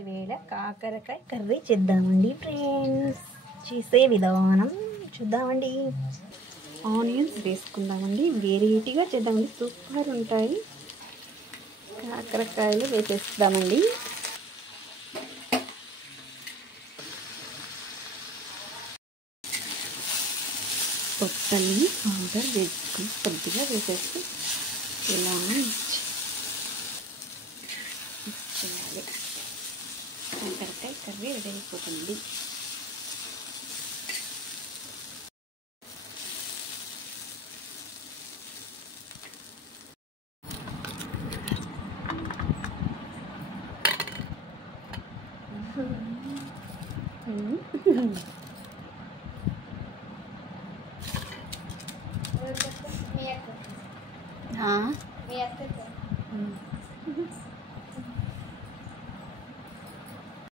ఈవేళ కాకరకాయ కర్రీ చేద్దామండి ఫ్రెండ్స్. చేసే విధానం చూద్దామండి. ఆనియన్స్ వేసుకుందామండి, వెరైటీగా చేద్దామండి, సూపర్ ఉంటాయి. కాకరకాయలు వేసేద్దామండి. పొట్టల్ని పౌడర్ వేసుకుని కొద్దిగా వేసేసి ఇలా చేయాలి. కాకరకాయ కర్రీ రెడీ అయిపోతుంది. हाँ